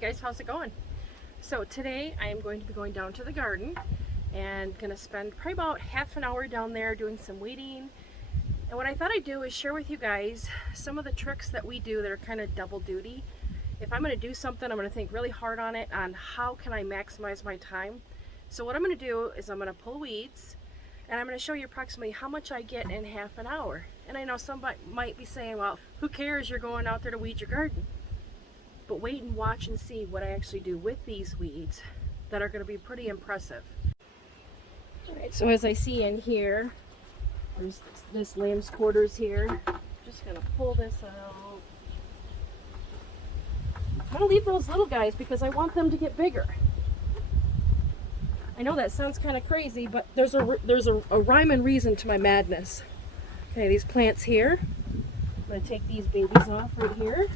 guys, how's it going? So today I am going to be going down to the garden and gonna spend probably about half an hour down there doing some weeding. And what I thought I'd do is share with you guys some of the tricks that we do that are kind of double duty. If I'm gonna do something, I'm gonna think really hard on it, on how can I maximize my time. So what I'm gonna do is I'm gonna pull weeds and I'm gonna show you approximately how much I get in half an hour. And I know somebody might be saying, well, who cares, you're going out there to weed your garden. But wait and watch and see what I actually do with these weeds that are going to be pretty impressive. Alright, so as I see in here, there's this lamb's quarters here. Just going to pull this out. I'm going to leave those little guys because I want them to get bigger. I know that sounds kind of crazy, but there's a rhyme and reason to my madness. Okay, these plants here. I'm going to take these babies off right here.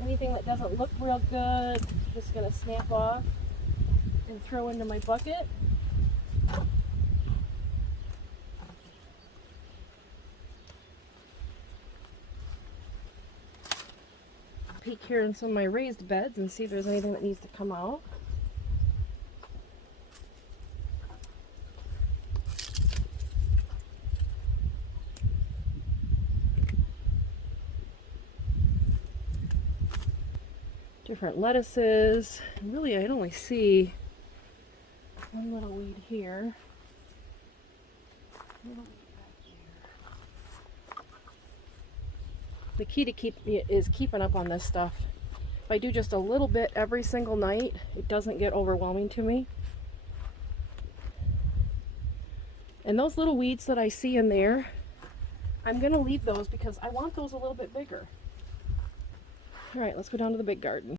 Anything that doesn't look real good, just going to snap off and throw into my bucket. Peek here in some of my raised beds and see if there's anything that needs to come out. Different lettuces. Really, I'd only see one little weed here. The key to keeping up on this stuff. If I do just a little bit every single night, it doesn't get overwhelming to me. And those little weeds that I see in there, I'm going to leave those because I want those a little bit bigger. All right, let's go down to the big garden.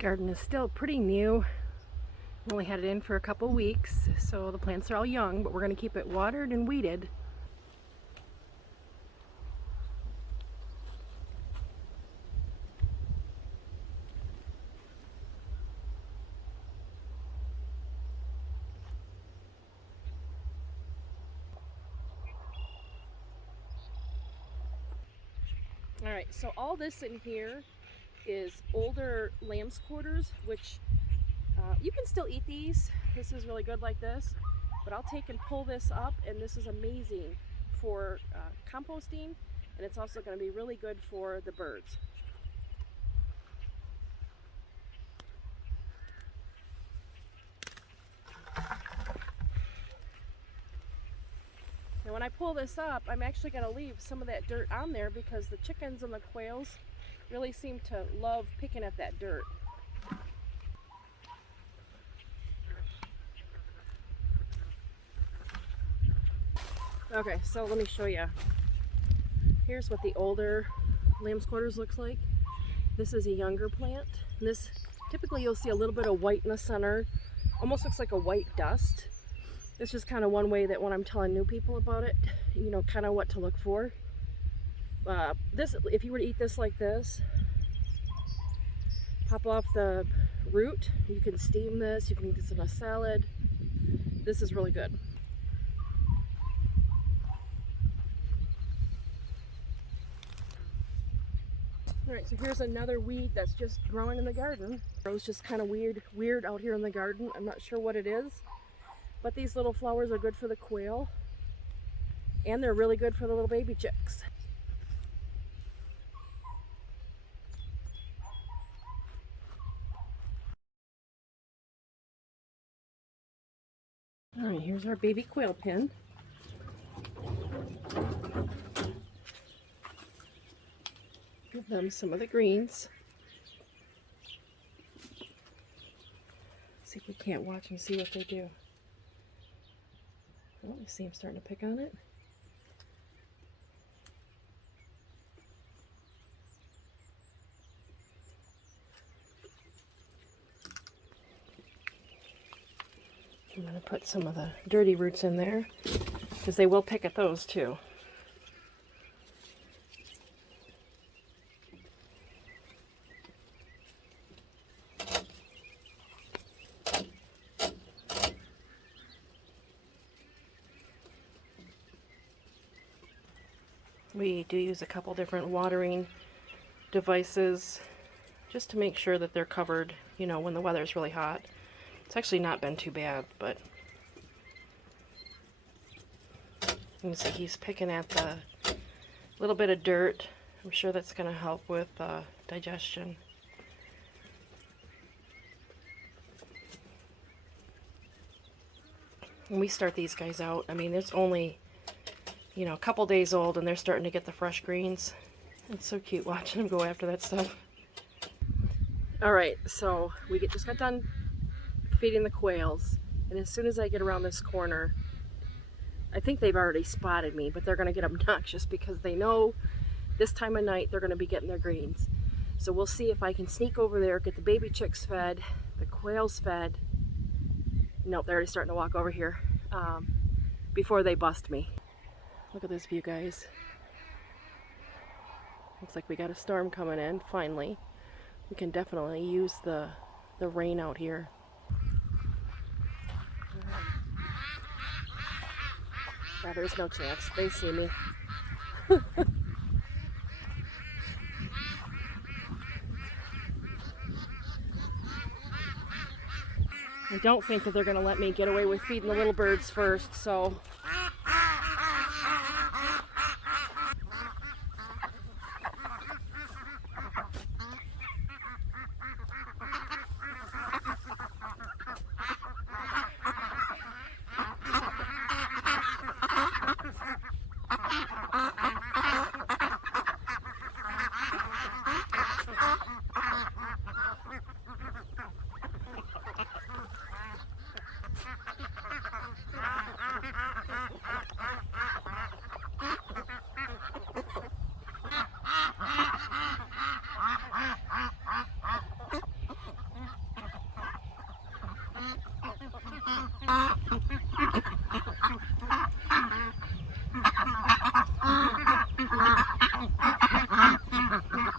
Garden is still pretty new. I only had it in for a couple weeks, so the plants are all young, but we're going to keep it watered and weeded. Alright, so all this in here is older lamb's quarters, which you can still eat these. This is really good like this, but I'll take and pull this up, and this is amazing for composting, and it's also going to be really good for the birds. Now when I pull this up, I'm actually going to leave some of that dirt on there because the chickens and the quails really seem to love picking at that dirt. Okay, so let me show you. Here's what the older lamb's quarters looks like. This is a younger plant. This, typically you'll see a little bit of white in the center. Almost looks like a white dust. This is kind of one way that when I'm telling new people about it, you know, kind of what to look for. This, if you were to eat this like this, pop off the root, you can steam this, you can eat this in a salad. This is really good. Alright, so here's another weed that's just growing in the garden. It grows just kind of weird out here in the garden. I'm not sure what it is, but these little flowers are good for the quail, and they're really good for the little baby chicks. Alright, here's our baby quail pen. Give them some of the greens. See if we can't watch and see what they do. Oh, you see them starting to pick on it. I'm going to put some of the dirty roots in there because they will pick at those too. We do use a couple different watering devices just to make sure that they're covered, you know, when the weather's really hot. It's actually not been too bad, but you can see he's picking at the little bit of dirt. I'm sure that's going to help with digestion. When we start these guys out, I mean, there's only, you know, a couple days old and they're starting to get the fresh greens. It's so cute watching them go after that stuff. Alright, so we just got done feeding the quails, and as soon as I get around this corner, I think they've already spotted me, but they're going to get obnoxious because they know this time of night they're going to be getting their greens. So we'll see if I can sneak over there, get the baby chicks fed, the quails fed. Nope, they're already starting to walk over here before they bust me. Look at this view, guys. Looks like we got a storm coming in, finally. We can definitely use the rain out here. Yeah, there's no chance. They see me. I don't think that they're going to let me get away with feeding the little birds first, so...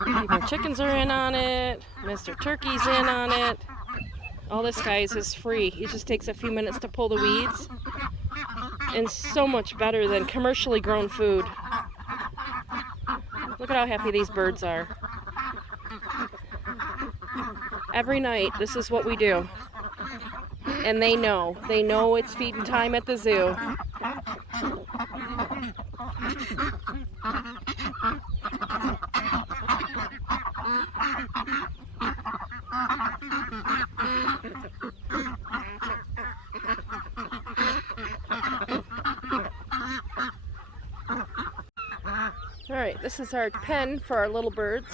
Even chickens are in on it. Mr. Turkey's in on it. All this, guys, is free. It just takes a few minutes to pull the weeds. And so much better than commercially grown food. Look at how happy these birds are. Every night, this is what we do. And they know. They know it's feeding time at the zoo. Alright, this is our pen for our little birds.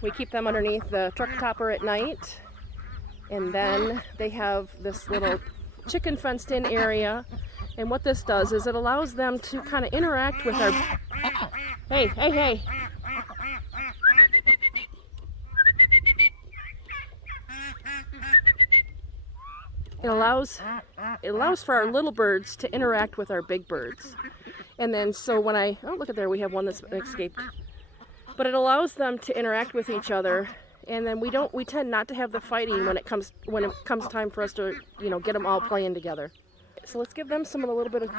We keep them underneath the truck topper at night. And then they have this little chicken fenced in area. And what this does is it allows them to kind of interact with our... Hey, hey, hey! It allows for our little birds to interact with our big birds. And then so when oh, look at there, we have one that's escaped. But it allows them to interact with each other, and then we tend not to have the fighting when it comes time for us to, you know, get them all playing together. So let's give them some of the little bit of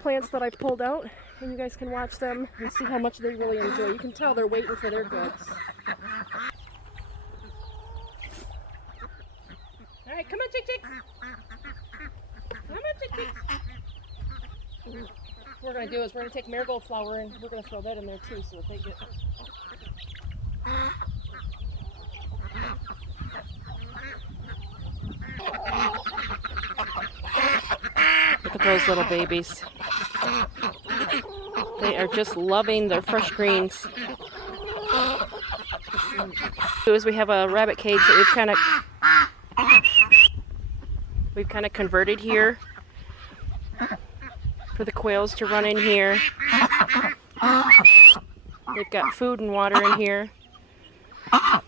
plants that I've pulled out, and you guys can watch them and see how much they really enjoy. You can tell they're waiting for their goods. All right, come on, chick chicks. Come on, chick chicks. What we're going to do is we're going to take marigold flower and we're going to throw that in there too so that they get... Look at those little babies. They are just loving their fresh greens. Is we have a rabbit cage that we've kind of converted here for the quails to run in here. They've got food and water in here. I'll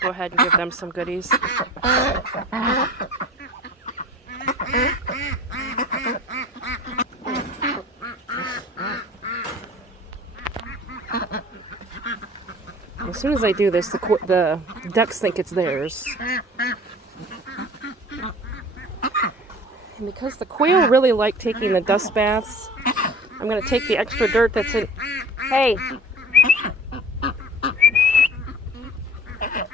go ahead and give them some goodies. soon as I do this, the ducks think it's theirs. And because the quail really like taking the dust baths, I'm going to take the extra dirt that's in... Hey!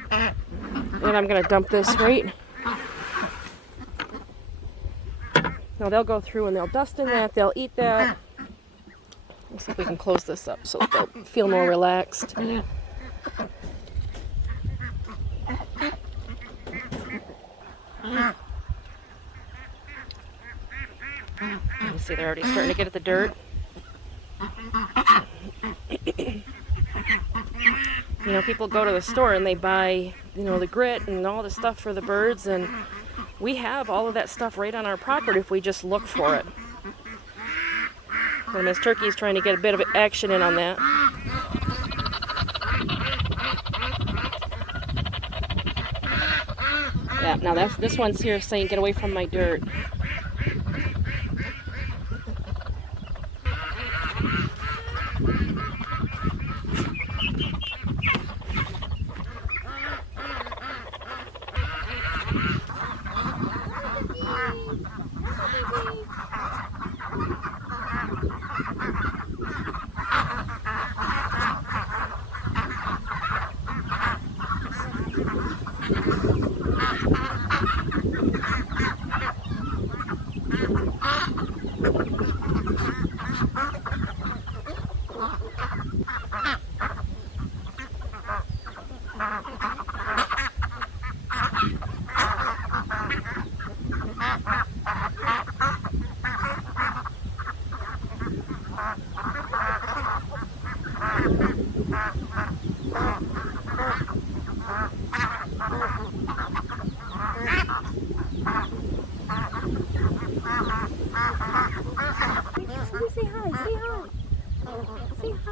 And I'm going to dump this right... Now they'll go through and they'll dust in that, they'll eat that. Let's see if we can close this up so that they'll feel more relaxed. You see they're already starting to get at the dirt. You know, people go to the store and they buy, you know, the grit and all the stuff for the birds, and we have all of that stuff right on our property if we just look for it. And Miss Turkey's trying to get a bit of action in on that. Yeah, now this one's here saying, get away from my dirt. Say hi, say hi. Say hi.